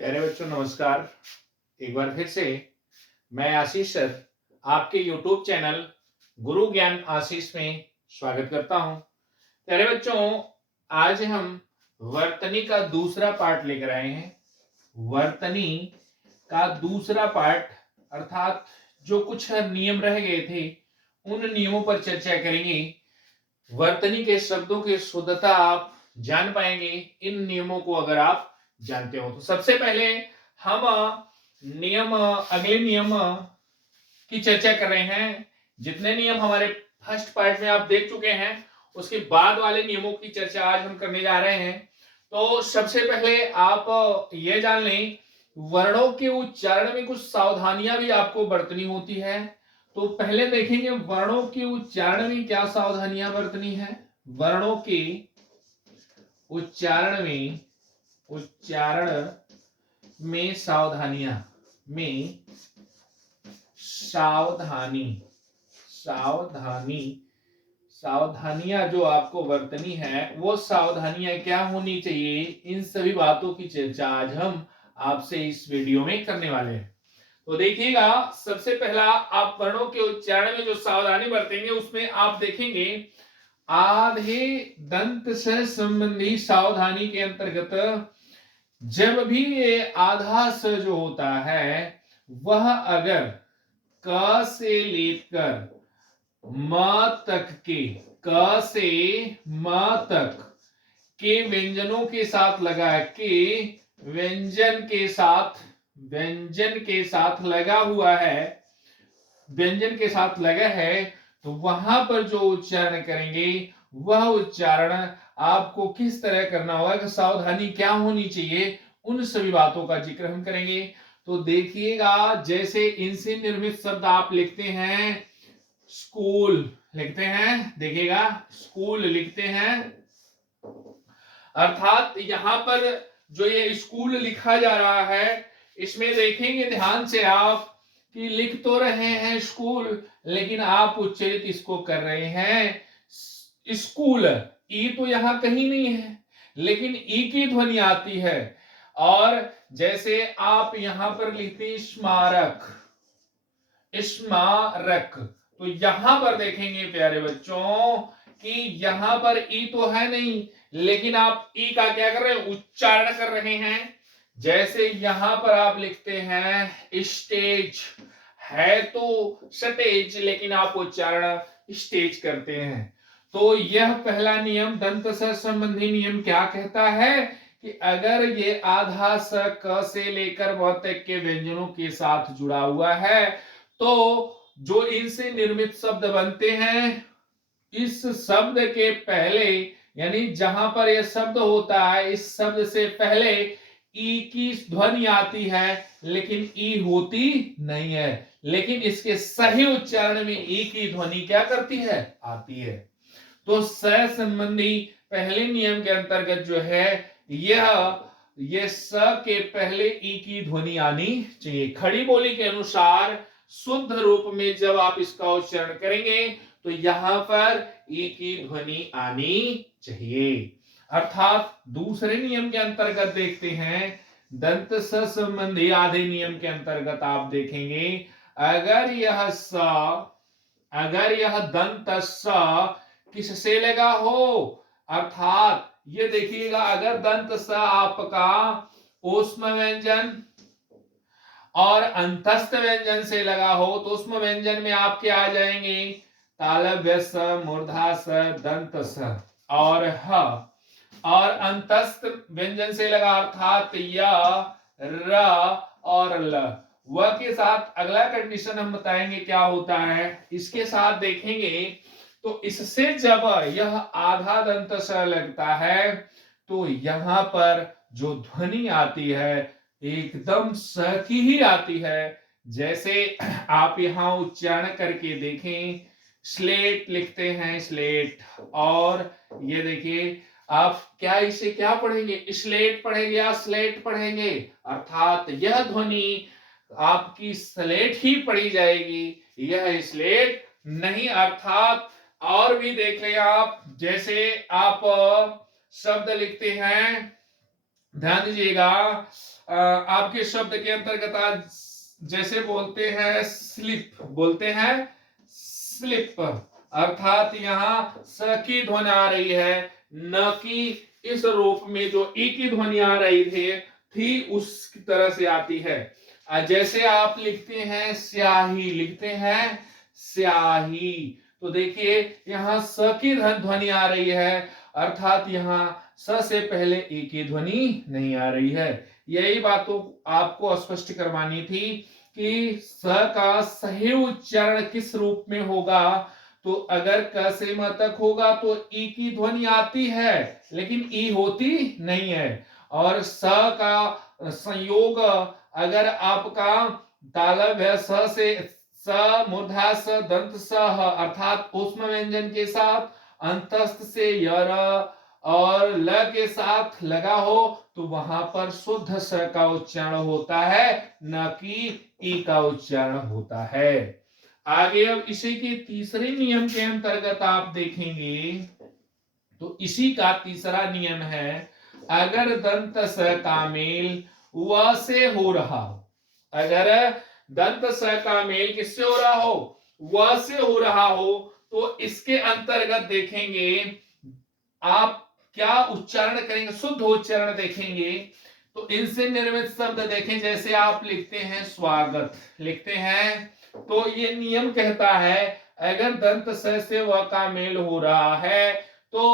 प्यारे बच्चों नमस्कार। एक बार फिर से मैं आशीष सर आपके YouTube चैनल गुरु ज्ञान आशीष में स्वागत करता हूं। प्यारे बच्चों, आज हम वर्तनी का दूसरा पार्ट लेकर आए हैं। वर्तनी का दूसरा पार्ट अर्थात जो कुछ नियम रह गए थे उन नियमों पर चर्चा करेंगे। वर्तनी के शब्दों की शुद्धता आप जान पाएंगे इन नियमों को अगर आप जानते हो। तो सबसे पहले हम अगले नियम की चर्चा कर रहे हैं। जितने नियम हमारे फर्स्ट पार्ट में आप देख चुके हैं उसके बाद वाले नियमों की चर्चा आज हम करने जा रहे हैं। तो सबसे पहले आप ये जान लें, वर्णों के उच्चारण में कुछ सावधानियां भी आपको बरतनी होती है। तो पहले देखेंगे वर्णों के उच्चारण में क्या सावधानियां बरतनी है। वर्णों के उच्चारण में सावधानियां जो आपको बरतनी है वो सावधानियां क्या होनी चाहिए, इन सभी बातों की चर्चा आज हम आपसे इस वीडियो में करने वाले हैं। तो देखिएगा, सबसे पहला आप वर्णों के उच्चारण में जो सावधानी बरतेंगे उसमें आप देखेंगे आधे दंत से संबंधी सावधानी के अंतर्गत जब भी ये आधा स जो होता है वह अगर क से लेकर क से म तक के व्यंजनों के साथ लगा के व्यंजन के साथ लगा हुआ है, व्यंजन के साथ लगा है, तो वहां पर जो उच्चारण करेंगे वह उच्चारण आपको किस तरह करना होगा, कि सावधानी क्या होनी चाहिए, उन सभी बातों का जिक्र हम करेंगे। तो देखिएगा, जैसे इनसे निर्मित शब्द आप लिखते हैं, स्कूल लिखते हैं, देखिएगा स्कूल लिखते हैं, अर्थात यहां पर जो ये स्कूल लिखा जा रहा है इसमें देखेंगे ध्यान से आप कि लिख तो रहे हैं स्कूल, लेकिन आप उच्चारित इसको कर रहे हैं स्कूल। ई तो यहां कहीं नहीं है लेकिन ई की ध्वनि आती है। और जैसे आप यहां पर लिखते स्मारक, तो यहां पर देखेंगे प्यारे बच्चों कि यहां पर ई तो है नहीं, लेकिन आप ई का क्या कर रहे हैं, उच्चारण कर रहे हैं। जैसे यहां पर आप लिखते हैं स्टेज, है तो स्टेज लेकिन आप उच्चारण स्टेज करते हैं। तो यह पहला नियम, दंत से संबंधी नियम क्या कहता है कि अगर ये आधा स क से लेकर व तक के व्यंजनों के साथ जुड़ा हुआ है तो जो इनसे निर्मित शब्द बनते हैं इस शब्द के पहले, यानी जहां पर यह शब्द होता है इस शब्द से पहले ई की ध्वनि आती है लेकिन ई होती नहीं है, लेकिन इसके सही उच्चारण में ई की ध्वनि क्या करती है, आती है। तो स संबंधी पहले नियम के अंतर्गत जो है यह स के पहले ई की ध्वनि आनी चाहिए। खड़ी बोली के अनुसार शुद्ध रूप में जब आप इसका उच्चारण करेंगे तो यहां पर ई की ध्वनि आनी चाहिए। अर्थात दूसरे नियम के अंतर्गत देखते हैं, दंत स संबंधी आधे नियम के अंतर्गत आप देखेंगे अगर यह दंत स किससे लगा हो, अर्थात ये देखिएगा अगर दंत स आपका ऊष्म व्यंजन और अंतस्थ व्यंजन से लगा हो तो ऊष्म व्यंजन में आप क्या आ जाएंगे, तालव्य स, मूर्धा स, दंत स और ह। और अंतस्थ व्यंजन से लगा अर्थात य, र और ल, व के साथ अगला कंडीशन हम बताएंगे क्या होता है। इसके साथ देखेंगे तो इससे जब यह आधा दंत स लगता है तो यहां पर जो ध्वनि आती है एकदम स की ही आती है। जैसे आप यहां उच्चारण करके देखें, स्लेट लिखते हैं स्लेट, और ये देखिए आप क्या इसे क्या पढ़ेंगे, स्लेट पढ़ेंगे या स्लेट पढ़ेंगे, अर्थात यह ध्वनि आपकी स्लेट ही पढ़ी जाएगी, यह स्लेट नहीं। अर्थात और भी देख ले आप, जैसे आप शब्द लिखते हैं, ध्यान दीजिएगा, आपके शब्द के अंतर्गत आज जैसे बोलते हैं स्लिप, बोलते हैं स्लिप, अर्थात यहाँ स की ध्वनि आ रही है, न कि इस रूप में जो ई की ध्वनि आ रही थी उस तरह से आती है। जैसे आप लिखते हैं स्याही, लिखते हैं स्याही, तो देखिए यहाँ स की ध्वनि आ रही है, अर्थात यहाँ स से पहले ई की ध्वनि नहीं आ रही है। यही बात तो आपको स्पष्ट करवानी थी कि स का सही उच्चारण किस रूप में होगा। तो अगर क से म तक होगा तो ई की ध्वनि आती है लेकिन ई होती नहीं है, और स का संयोग अगर आपका तालव्य है स से स मूर्धा स दंत स अर्थात ऊष्म व्यंजन के साथ अंतस्थ से यर और ल के साथ लगा हो तो वहां पर शुद्ध स का उच्चारण होता है, न कि ई का उच्चारण होता है। आगे अब इसी के तीसरे नियम के अंतर्गत आप देखेंगे तो इसी का तीसरा नियम है, अगर दंत स का मेल व से हो रहा हो, अगर दंत स का मेल किससे हो रहा हो, व से हो रहा हो, तो इसके अंतर्गत देखेंगे आप क्या उच्चारण करेंगे, शुद्ध उच्चारण देखेंगे। तो इनसे निर्मित शब्द देखें, जैसे आप लिखते हैं स्वागत, लिखते हैं, तो ये नियम कहता है अगर दंत स से व का मेल हो रहा है तो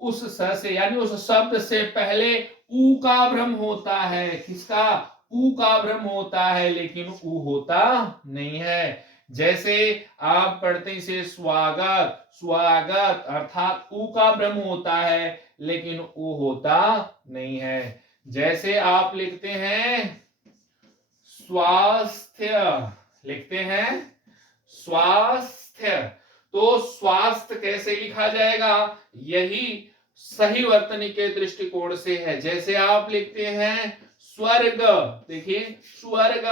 उस स से यानी उस शब्द से पहले ऊ का भ्रम होता है। किसका? ऊ का भ्रम होता है, लेकिन ऊ होता नहीं है। जैसे आप पढ़ते से स्वागत, स्वागत अर्थात ऊ का भ्रम होता है लेकिन ऊ होता नहीं है। जैसे आप लिखते हैं स्वास्थ्य, लिखते हैं स्वास्थ्य, तो स्वास्थ्य कैसे लिखा जाएगा, यही सही वर्तनी के दृष्टिकोण से है। जैसे आप लिखते हैं स्वर्ग, देखिए स्वर्ग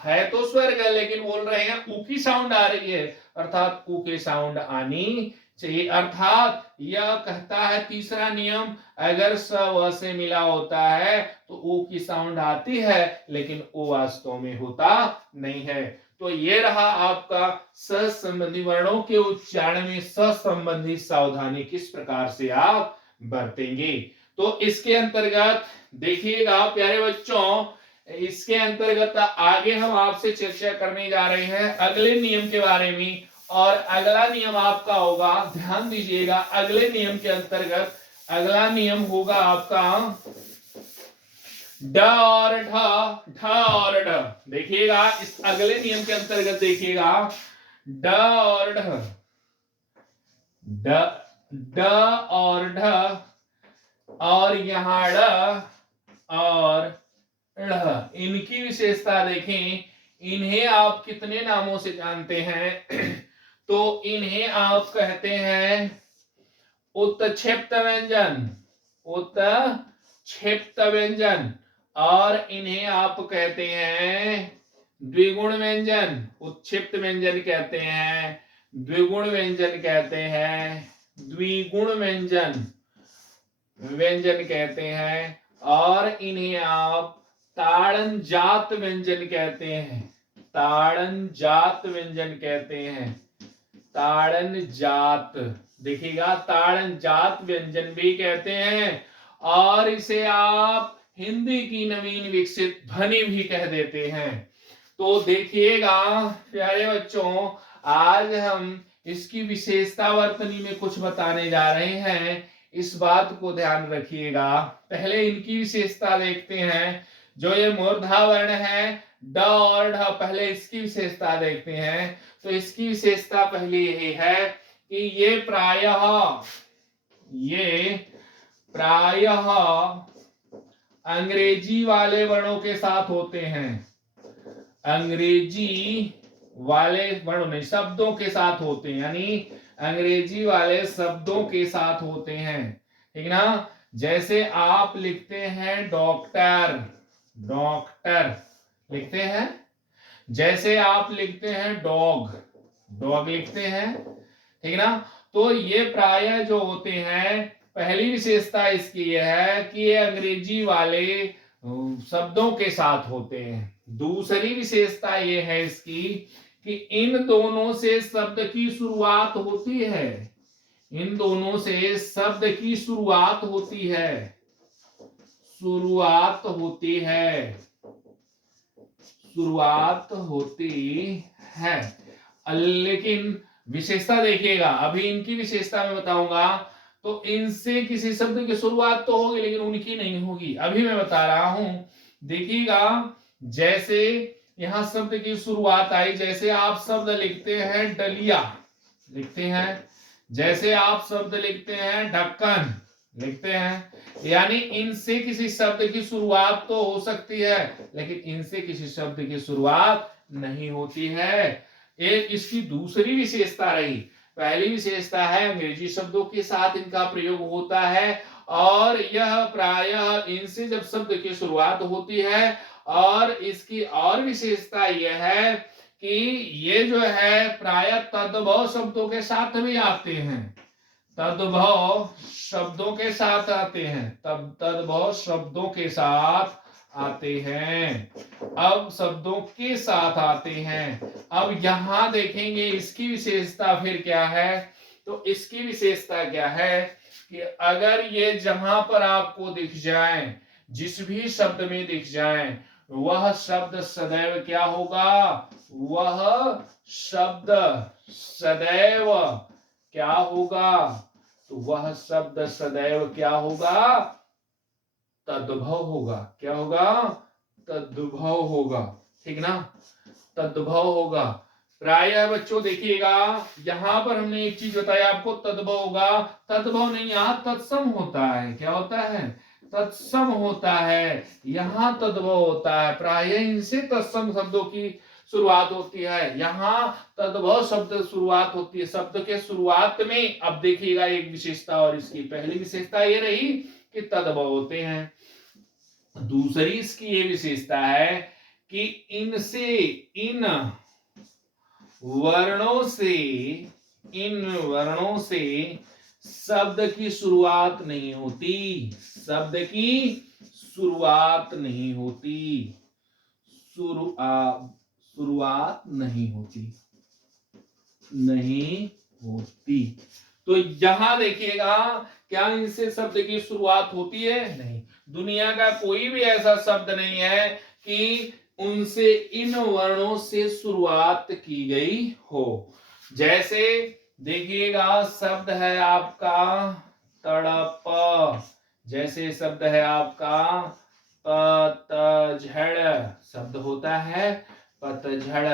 है तो स्वर्ग लेकिन बोल रहे हैं ऊ की साउंड आ रही है, अर्थात ऊ की साउंड आनी चाहिए। अर्थात यह कहता है तीसरा नियम, अगर स व से मिला होता है तो ऊ की साउंड आती है लेकिन ओ वास्तव में होता नहीं है। तो ये रहा आपका स संबंधी वर्णों के उच्चारण में स संबंधी सावधानी किस प्रकार से आप बरतेंगे। तो इसके अंतर्गत देखिएगा प्यारे बच्चों, इसके अंतर्गत आगे हम आपसे चर्चा करने जा रहे हैं अगले नियम के बारे में। और अगला नियम आपका होगा, ध्यान दीजिएगा, अगले नियम के अंतर्गत अगला नियम होगा आपका ड और ढ, ढ और ढ। देखिएगा इस अगले नियम के अंतर्गत देखिएगा ड और ढ, ड और ढ, और यहां ड़ और ढ़, इनकी विशेषता देखें। इन्हें आप कितने नामों से जानते हैं तो इन्हें आप कहते हैं उत्क्षेप्त व्यंजन, उत्क्षेप्त व्यंजन, और इन्हें आप कहते हैं द्विगुण व्यंजन। उत्क्षिप्त व्यंजन कहते हैं, द्विगुण व्यंजन कहते हैं, द्विगुण व्यंजन कहते हैं, और इन्हें आप ताड़न जात व्यंजन कहते हैं, ताड़न जात व्यंजन कहते हैं, ताड़न जात, देखिएगा ताड़न जात व्यंजन भी कहते हैं, और इसे आप हिंदी की नवीन विकसित ध्वनि भी कह देते हैं। तो देखिएगा प्यारे बच्चों, आज हम इसकी विशेषता वर्तनी में कुछ बताने जा रहे हैं, इस बात को ध्यान रखिएगा। पहले इनकी विशेषता देखते हैं। जो ये मूर्धा वर्ण है ड और ढ, पहले इसकी विशेषता देखते हैं। तो इसकी विशेषता पहली यही है कि ये प्रायः अंग्रेजी वाले वर्णों के साथ होते हैं, अंग्रेजी वाले वर्णों नहीं, शब्दों के साथ होते हैं, यानी अंग्रेजी वाले शब्दों के साथ होते हैं, ठीक ना। जैसे आप लिखते हैं डॉक्टर, डॉक्टर लिखते हैं, जैसे आप लिखते हैं डॉग, डॉग लिखते हैं, ठीक ना। तो ये प्रायः जो होते हैं, पहली विशेषता इसकी यह है कि ये अंग्रेजी वाले शब्दों के साथ होते हैं। दूसरी विशेषता ये है इसकी कि इन दोनों से शब्द की शुरुआत होती है। इन दोनों से शब्द की शुरुआत होती है। शुरुआत होती है। शुरुआत होती है। लेकिन विशेषता देखिएगा, अभी इनकी विशेषता मैं बताऊंगा तो इनसे किसी शब्द की शुरुआत तो होगी लेकिन उनकी नहीं होगी। अभी मैं बता रहा हूं, देखिएगा, जैसे यहां शब्द की शुरुआत आई, जैसे आप शब्द लिखते हैं डलिया, लिखते हैं, जैसे आप शब्द लिखते हैं ढक्कन, लिखते हैं, यानी इनसे किसी शब्द की शुरुआत तो हो सकती है लेकिन इनसे किसी शब्द की शुरुआत नहीं होती है। एक इसकी दूसरी विशेषता रही। पहली विशेषता है अंग्रेजी शब्दों के साथ इनका प्रयोग होता है और यह प्रायः इनसे जब शब्द की शुरुआत होती है। और इसकी और विशेषता यह है कि ये जो है प्रायः तद्भव शब्दों के साथ भी आते हैं। तद्भव शब्दों के साथ आते हैं। तद्भव शब्दों के साथ आते हैं। अब शब्दों के साथ आते हैं। अब यहां देखेंगे इसकी विशेषता फिर क्या है। तो इसकी विशेषता क्या है कि अगर ये जहां पर आपको दिख जाए, जिस भी शब्द में दिख जाए, वह शब्द सदैव क्या होगा, वह शब्द सदैव क्या होगा, तो वह शब्द सदैव क्या होगा, तद्भव होगा। क्या होगा, तद्भव होगा। ठीक ना, तद्भव होगा। प्रायः बच्चों देखिएगा, यहां पर हमने एक चीज बताया आपको, तद्भव होगा। तद्भव नहीं, यहां तत्सम होता है। क्या होता है, तत्सम होता है। यहां तद्भव होता है। प्रायः इनसे तत्सम शब्दों की शुरुआत होती है, यहाँ तद्भव शब्द शुरुआत होती है। शब्द के शुरुआत में अब देखिएगा एक विशेषता, और इसकी पहली विशेषता ये रही कि तद्भव होते हैं। दूसरी इसकी ये विशेषता है कि इनसे, इन वर्णों से शब्द की शुरुआत नहीं होती। शब्द की शुरुआत नहीं होती। शुरुआत नहीं होती, नहीं होती। तो यहां देखिएगा, क्या इनसे शब्द की शुरुआत होती है, नहीं। दुनिया का कोई भी ऐसा शब्द नहीं है कि उनसे, इन वर्णों से शुरुआत की गई हो। जैसे देखिएगा, शब्द है आपका तड़प, जैसे शब्द है आपका पतझड़, शब्द होता है पतझड़,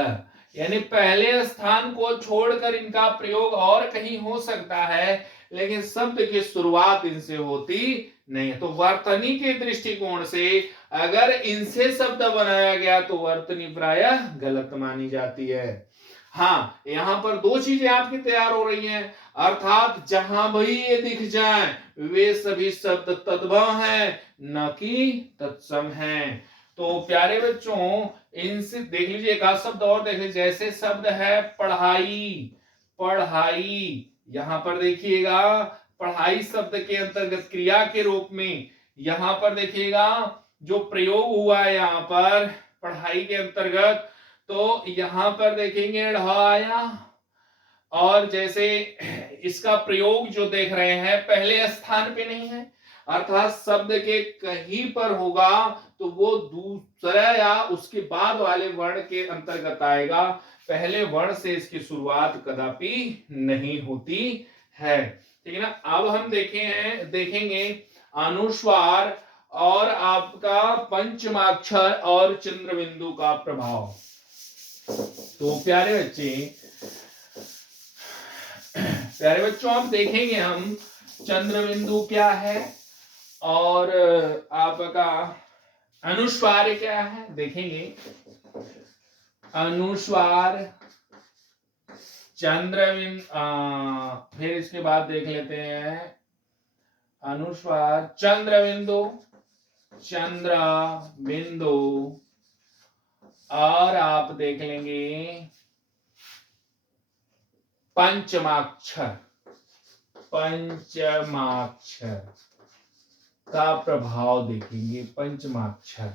यानी पहले स्थान को छोड़कर इनका प्रयोग और कहीं हो सकता है लेकिन शब्द की शुरुआत इनसे होती नहीं। तो वर्तनी के दृष्टिकोण से अगर इनसे शब्द बनाया गया तो वर्तनी प्रायः गलत मानी जाती है। हाँ, यहां पर दो चीजें आपकी तैयार हो रही हैं, अर्थात जहां भी ये दिख जाए वे सभी शब्द तद्भव हैं, न कि तत्सम हैं। तो प्यारे बच्चों, इनसे देख लीजिए एक शब्द और देख लीजिए, जैसे शब्द है पढ़ाई, पढ़ाई, यहां पर देखिएगा पढ़ाई शब्द के अंतर्गत क्रिया के रूप में यहां पर देखिएगा जो प्रयोग हुआ है यहां पर पढ़ाई के अंतर्गत, तो यहां पर देखेंगे ढ आया, और जैसे इसका प्रयोग जो देख रहे हैं पहले स्थान पे नहीं है, अर्थात शब्द के कहीं पर होगा तो वो दूसरा या उसके बाद वाले वर्ण के अंतर्गत आएगा। पहले वर्ण से इसकी शुरुआत कदापि नहीं होती है। ठीक है ना। अब हम देखेंगे अनुस्वार और आपका पंचमाक्षर और चंद्रबिंदु का प्रभाव। तो प्यारे बच्चों आप देखेंगे हम चंद्रबिंदु क्या है और आपका अनुस्वार क्या है, देखेंगे अनुस्वार चंद्रबिंदु, फिर इसके बाद देख लेते हैं अनुस्वार चंद्रबिंदु, चंद्रबिंदु, और आप देख लेंगे पंचमाक्षर, पंचमाक्षर। का प्रभाव देखेंगे। पंचमाक्षर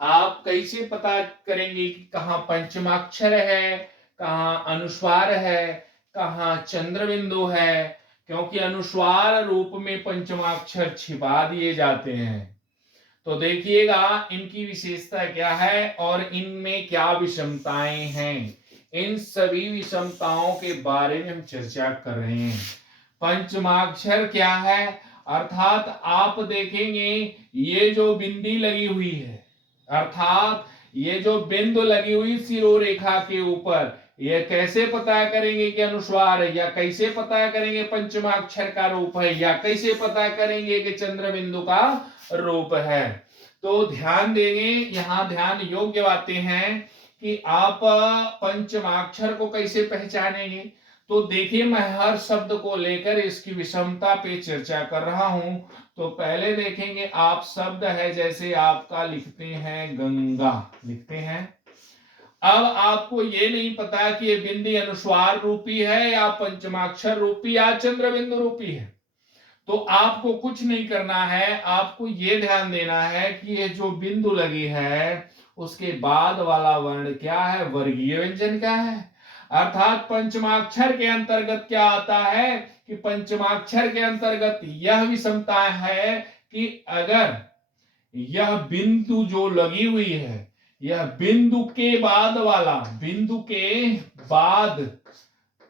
आप कैसे पता करेंगे कि कहाँ पंचमाक्षर है, कहाँ अनुस्वार है, कहाँ चंद्र बिंदु है? क्योंकि अनुस्वार रूप में पंचमाक्षर छिपा दिए जाते हैं। तो देखिएगा इनकी विशेषता क्या है और इनमें क्या विषमताएं हैं। इन सभी विषमताओं के बारे में हम चर्चा कर रहे हैं। पंचमाक्षर क्या है? अर्थात आप देखेंगे ये जो बिंदी लगी हुई है, अर्थात ये जो बिंदु लगी हुई शिरोरेखा के ऊपर, ये कैसे पता करेंगे कि अनुस्वार है, या कैसे पता करेंगे पंचमाक्षर का रूप है, या कैसे पता करेंगे कि चंद्र बिंदु का रूप है? तो ध्यान देंगे, यहां ध्यान योग्य बातें हैं कि आप पंचमाक्षर को कैसे पहचानेंगे। तो देखिए मैं हर शब्द को लेकर इसकी विषमता पे चर्चा कर रहा हूं। तो पहले देखेंगे आप शब्द है, जैसे आपका लिखते हैं गंगा, लिखते हैं। अब आपको ये नहीं पता कि ये बिंदी अनुस्वार रूपी है या पंचमाक्षर रूपी या चंद्र बिंदु रूपी है। तो आपको कुछ नहीं करना है, आपको ये ध्यान देना है कि ये जो बिंदु लगी है उसके बाद वाला वर्ण क्या है, वर्गीय व्यंजन क्या है। अर्थात पंचमाक्षर के अंतर्गत क्या आता है कि पंचमाक्षर के अंतर्गत यह विषमता है कि अगर यह बिंदु जो लगी हुई है, यह बिंदु के बाद वाला, बिंदु के बाद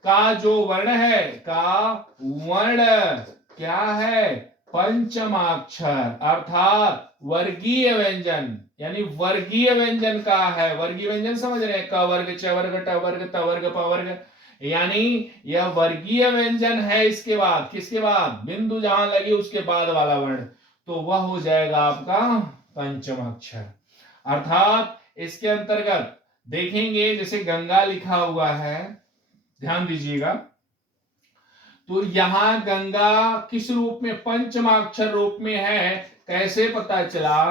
का जो वर्ण है, का वर्ण क्या है, पंचमाक्षर, अर्थात वर्गीय व्यंजन, यानी वर्गीय व्यंजन का है। वर्गीय व्यंजन समझ रहे हैं, क वर्ग, च वर्ग, ट वर्ग, त वर्ग, प वर्ग, यानी यह वर्गीय व्यंजन है। इसके बाद किसके बाद, बिंदु जहां लगी उसके बाद वाला वर्ण, तो वह हो जाएगा आपका पंचमाक्षर। अर्थात इसके अंतर्गत देखेंगे जैसे गंगा लिखा हुआ है, ध्यान दीजिएगा, तो यहां गंगा किस रूप में, पंचमाक्षर रूप में है। कैसे पता चला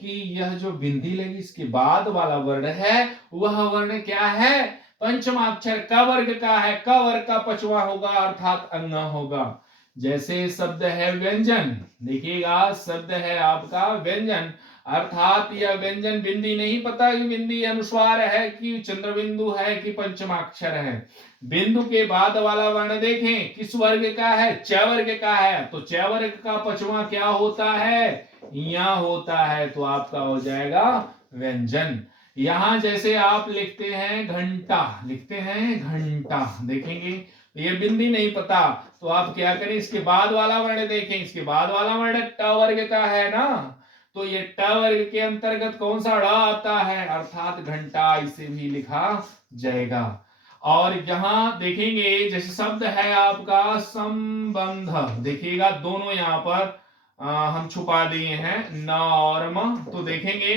कि यह जो बिंदी लगी इसके बाद वाला वर्ण है, वह वर्ण क्या है, पंचमाक्षर क वर्ग का है। क वर्ग का पचवा होगा, अर्थात अंग होगा। जैसे शब्द है व्यंजन, देखिएगा शब्द है आपका व्यंजन, अर्थात यह व्यंजन बिंदी नहीं पता कि बिंदी अनुस्वार है कि चंद्र बिंदु है कि पंचमाक्षर है। बिंदु के बाद वाला वर्ण देखें किस वर्ग का है, च वर्ग का है, तो च वर्ग का पचवा क्या होता है, या होता है, तो आपका हो जाएगा व्यंजन। यहां जैसे आप लिखते हैं घंटा, लिखते हैं घंटा, देखेंगे ये बिंदी नहीं पता, तो आप क्या करें, इसके बाद वाला वर्ण देखें, इसके बाद वाला वर्ण ट वर्ग का है ना, तो ये ट वर्ग के अंतर्गत कौन सा ड़ आता है, अर्थात घंटा, इसे भी लिखा जाएगा। और यहां देखेंगे जैसे शब्द है आपका संबंध, देखिएगा दोनों यहां पर हम छुपा दिए हैं, न और म। तो देखेंगे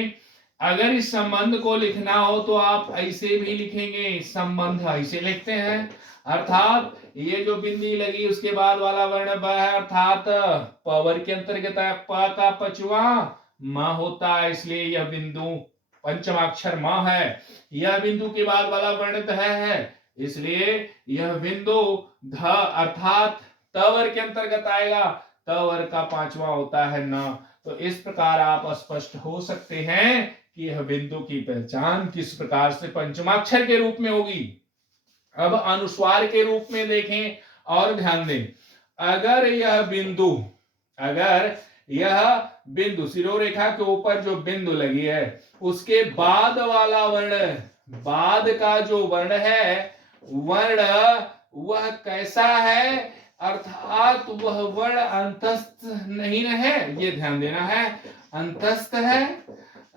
अगर इस संबंध को लिखना हो तो आप ऐसे भी लिखेंगे, संबंध ऐसे लिखते हैं, अर्थात ये जो बिंदी लगी उसके बाद वाला वर्ण ब है, अर्थात पवर के अंतर्गत है, प का पचवा म होता है, इसलिए यह बिंदु पंचमाक्षर म है। यह बिंदु के बाद वाला वर्ण ध है, इसलिए यह बिंदु ध अर्थात त वर्ग के अंतर्गत आएगा। त वर्ग का पांचवा होता है न। तो इस प्रकार आप स्पष्ट हो सकते हैं कि यह बिंदु की पहचान किस प्रकार से पंचमाक्षर के रूप में होगी। अब अनुस्वार के रूप में देखें और ध्यान दें, अगर यह बिंदु शिरोरेखा के ऊपर जो बिंदु लगी है उसके बाद वाला वर्ण, बाद का जो वर्ण है, वर्ण वह कैसा है, अर्थात वह वर्ण अंतस्थ नहीं है, ये ध्यान देना है, अंतस्थ है,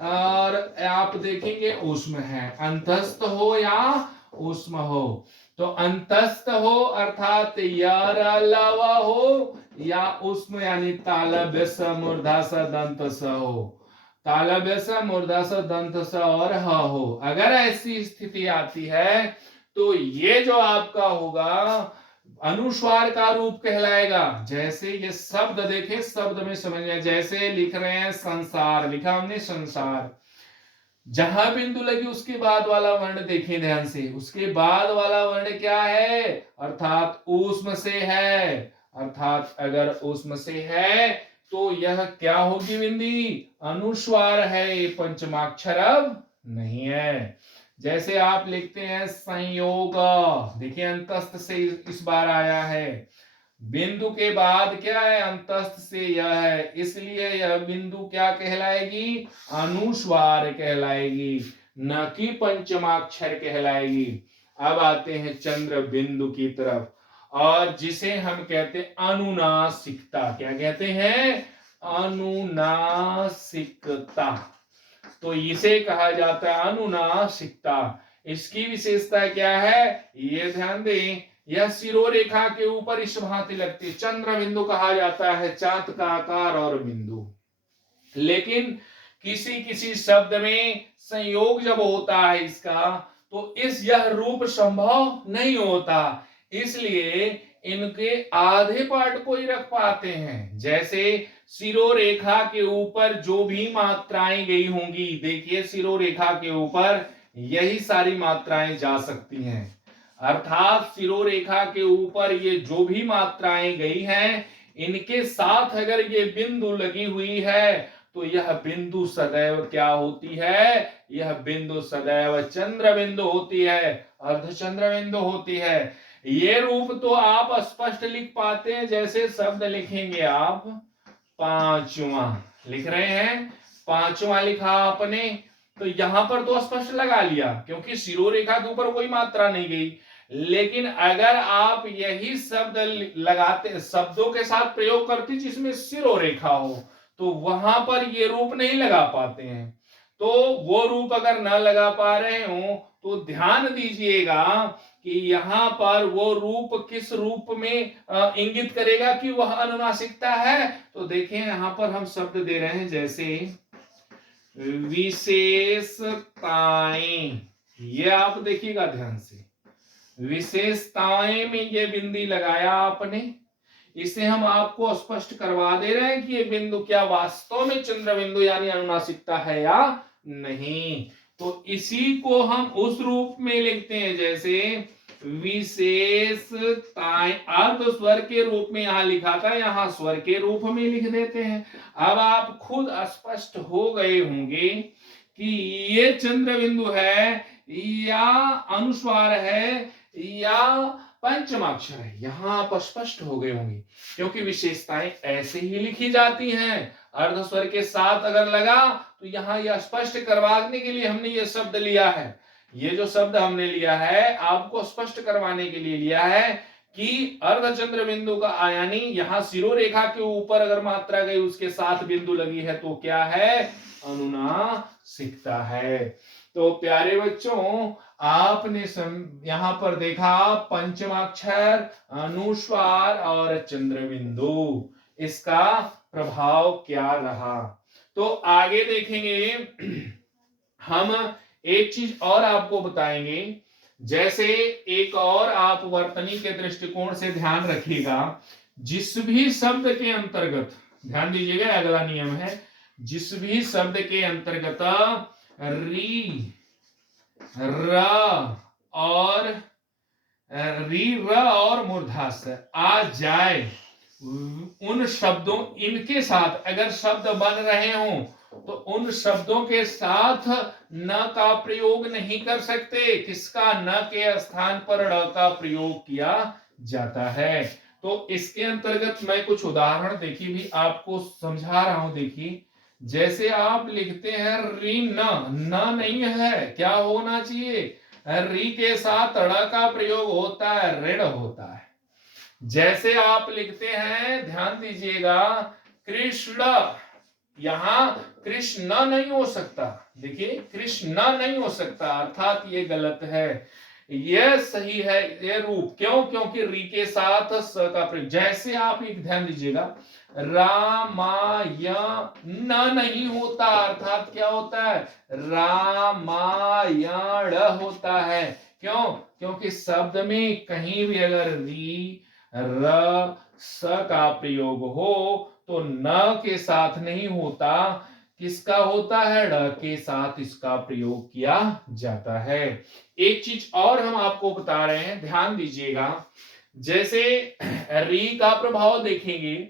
और आप देखेंगे ऊष्म है, अंतस्थ हो या ऊष्म हो। तो अंतस्थ हो अर्थात यारलवा हो, या ऊष्म यानी तालव्य स मूर्धा स दंत स हो, तालव्य स मूर्धा स दंत स और ह हो। अगर ऐसी स्थिति आती है तो ये जो आपका होगा अनुस्वार का रूप कहलाएगा। जैसे ये शब्द देखें, शब्द में समझ में, जैसे लिख रहे हैं संसार, लिखा हमने संसार, जहां बिंदु लगी उसके बाद वाला वर्ण देखें ध्यान से, उसके बाद वाला वर्ण क्या है, अर्थात ऊष्म से है, अर्थात अगर ऊष्म से है तो यह क्या होगी बिंदी? अनुस्वार है, ये पंचमाक्षर अब नहीं है। जैसे आप लिखते हैं संयोग, देखिए अंतस्थ से इस बार आया है, बिंदु के बाद क्या है? अंतस्थ से यह है, इसलिए यह बिंदु क्या कहलाएगी? अनुस्वार कहलाएगी, न कि पंचमाक्षर कहलाएगी। अब आते हैं चंद्र बिंदु की तरफ, और जिसे हम कहते हैं अनुनासिकता। क्या कहते हैं? अनुनासिकता। तो इसे कहा जाता है अनुनासिकता। इसकी विशेषता क्या है? ये ध्यान दें, यह शिरोरेखा के ऊपर इस भांति लगती है। चंद्र बिंदु कहा जाता है चांद का आकार और बिंदु। लेकिन किसी किसी शब्द में संयोग जब होता है इसका, तो यह रूप संभव नहीं होता, इसलिए इनके आधे पार्ट को ही रख पाते हैं। जैसे शिरोरेखा के ऊपर जो भी मात्राएं गई होंगी, देखिए शिरोरेखा के ऊपर यही सारी मात्राएं जा सकती हैं, अर्थात शिरोरेखा के ऊपर ये जो भी मात्राएं गई हैं, इनके साथ अगर ये बिंदु लगी हुई है, तो यह बिंदु सदैव क्या होती है? यह बिंदु सदैव चंद्र बिंदु होती है, अर्धचंद्र बिंदु होती है। ये रूप तो आप स्पष्ट लिख पाते हैं, जैसे शब्द लिखेंगे आप पांचवा, लिख रहे हैं पांचवा लिखा आपने, तो यहां पर तो स्पष्ट लगा लिया क्योंकि शिरोरेखा के ऊपर कोई मात्रा नहीं गई। लेकिन अगर आप यही शब्द लगाते, शब्दों के साथ प्रयोग करते जिसमें शिरोरेखा हो, तो वहां पर ये रूप नहीं लगा पाते हैं। तो वो रूप अगर न लगा पा रहे हो तो ध्यान दीजिएगा कि यहां पर वो रूप किस रूप में इंगित करेगा कि वह अनुनासिकता है। तो देखें यहां पर हम शब्द दे रहे हैं, जैसे विशेषताएं, ये आप देखिएगा ध्यान से, विशेषताएं में ये बिंदी लगाया आपने, इसे हम आपको स्पष्ट करवा दे रहे हैं कि ये बिंदु क्या वास्तव में चंद्र बिंदु यानी अनुनासिकता है या नहीं। तो इसी को हम उस रूप में लिखते हैं, जैसे विशेषताएं, अर्ध स्वर के रूप में यहां लिखा था, यहां स्वर के रूप में लिख देते हैं। अब आप खुद स्पष्ट हो गए होंगे कि ये चंद्र बिंदु है या अनुस्वार है या पंचमाक्षर है, यहां आप स्पष्ट हो गए होंगे, क्योंकि विशेषताएं ऐसे ही लिखी जाती हैं। अर्ध स्वर के साथ अगर लगा तो यहां यह स्पष्ट करवाने के लिए हमने ये शब्द लिया है। ये जो शब्द हमने लिया है आपको स्पष्ट करवाने के लिए लिया है कि अर्धचंद्र बिंदु का यानी यहां शिरोरेखा के ऊपर अगर मात्रा गई उसके साथ बिंदु लगी है तो क्या है? अनुनासिकता है। तो प्यारे बच्चों, आपने यहां पर देखा पंचमाक्षर, अनुस्वार और चंद्र बिंदु, इसका प्रभाव क्या रहा। तो आगे देखेंगे हम, एक चीज और आपको बताएंगे। जैसे एक और आप वर्तनी के दृष्टिकोण से ध्यान रखिएगा, जिस भी शब्द के अंतर्गत, ध्यान दीजिएगा अगला नियम है, जिस भी शब्द के अंतर्गत री र और मूर्धास आ जाए, उन शब्दों, इनके साथ अगर शब्द बन रहे हों तो उन शब्दों के साथ न का प्रयोग नहीं कर सकते। किसका? न के स्थान पर ड़ का प्रयोग किया जाता है। तो इसके अंतर्गत मैं कुछ उदाहरण देखिए भी आपको समझा रहा हूं। देखिए जैसे आप लिखते हैं री न नहीं है, क्या होना चाहिए? री के साथ ड़ का प्रयोग होता है, ऋण होता है। जैसे आप लिखते हैं, ध्यान दीजिएगा, कृष्ण, यहां कृष्ण नहीं हो सकता। देखिए कृष्ण नहीं हो सकता, अर्थात ये गलत है। यह सही है ये रूप, क्यों? क्योंकि री के साथ स का प्रयोग। जैसे आप एक ध्यान दीजिएगा, रामायण नहीं होता, अर्थात क्या होता है? रामायण होता है। क्यों? क्योंकि शब्द में कहीं भी अगर री र स का प्रयोग हो तो न के साथ नहीं होता, किसका होता है? ड़ के साथ इसका प्रयोग किया जाता है। एक चीज और हम आपको बता रहे हैं, ध्यान दीजिएगा। जैसे री का प्रभाव देखेंगे,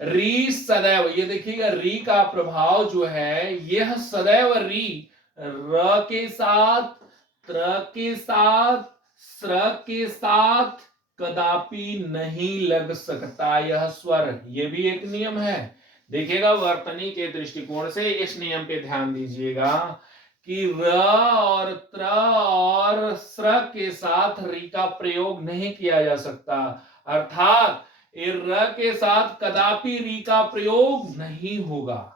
री सदैव, ये देखिएगा री का प्रभाव जो है यह सदैव री र के साथ, त्र के साथ, स्र के साथ कदापि नहीं लग सकता यह स्वर। ये भी एक नियम है। देखिएगा वर्तनी के दृष्टिकोण से इस नियम पे ध्यान दीजिएगा कि र और त्र और स्र के साथ री का प्रयोग नहीं किया जा सकता, अर्थात र के साथ कदापि री का प्रयोग नहीं होगा।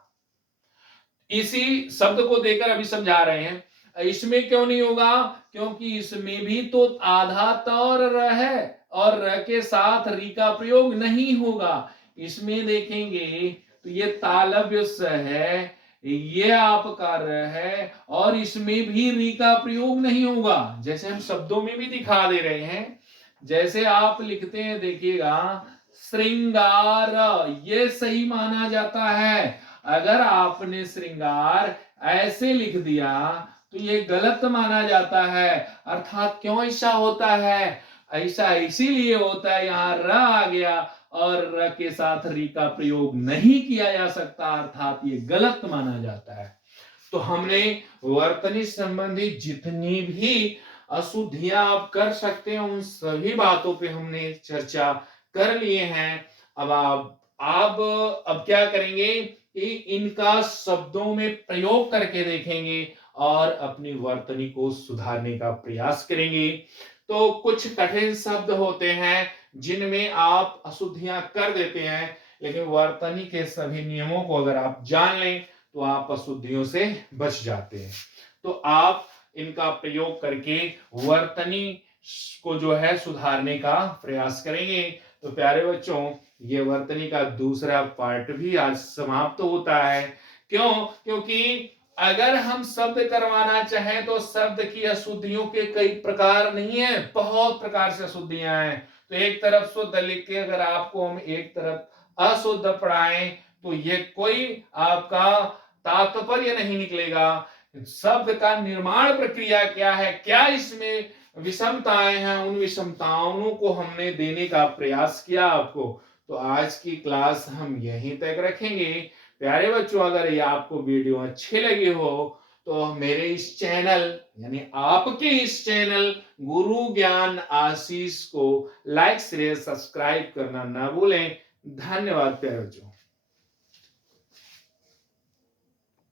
इसी शब्द को देकर अभी समझा रहे हैं। इसमें क्यों नहीं होगा? क्योंकि इसमें भी तो आधा त और र है और र के साथ री का प्रयोग नहीं होगा। इसमें देखेंगे तो ये तालव्य स है, ये आपका र है और इसमें भी री का प्रयोग नहीं होगा। जैसे हम शब्दों में भी दिखा दे रहे हैं, जैसे आप लिखते हैं देखिएगा श्रृंगार, ये सही माना जाता है। अगर आपने श्रृंगार ऐसे लिख दिया तो ये गलत माना जाता है। अर्थात क्यों ऐसा होता है? ऐसा इसीलिए होता है, यहां र आ गया और र के साथ री का प्रयोग नहीं किया जा सकता, अर्थात ये गलत माना जाता है। तो हमने वर्तनी संबंधी जितनी भी अशुद्धियां आप कर सकते हैं उन सभी बातों पे हमने चर्चा कर लिए हैं। अब आप अब क्या करेंगे कि इनका शब्दों में प्रयोग करके देखेंगे और अपनी वर्तनी को सुधारने का प्रयास करेंगे। तो कुछ कठिन शब्द होते हैं जिनमें आप अशुद्धियां कर देते हैं, लेकिन वर्तनी के सभी नियमों को अगर आप जान लें तो आप अशुद्धियों से बच जाते हैं। तो आप इनका प्रयोग करके वर्तनी को जो है सुधारने का प्रयास करेंगे। तो प्यारे बच्चों, ये वर्तनी का दूसरा पार्ट भी आज समाप्त होता है। क्यों? क्योंकि अगर हम शब्द करवाना चाहें तो शब्द की अशुद्धियों के कई प्रकार नहीं है, बहुत प्रकार से अशुद्धियां हैं। तो एक तरफ शुद्ध लिख के अगर आपको हम एक तरफ अशुद्ध पढ़ाएं तो ये कोई आपका तात्पर्य नहीं निकलेगा। शब्द का निर्माण प्रक्रिया क्या है, क्या इसमें विषमताएं हैं, उन विषमताओं को हमने देने का प्रयास किया आपको। तो आज की क्लास हम यहीं तक रखेंगे। प्यारे बच्चों, अगर ये आपको वीडियो अच्छे लगे हो तो मेरे इस चैनल यानी आपके इस चैनल गुरु ज्ञान आशीष को लाइक शेयर सब्सक्राइब करना ना भूलें। धन्यवाद प्यारे बच्चों।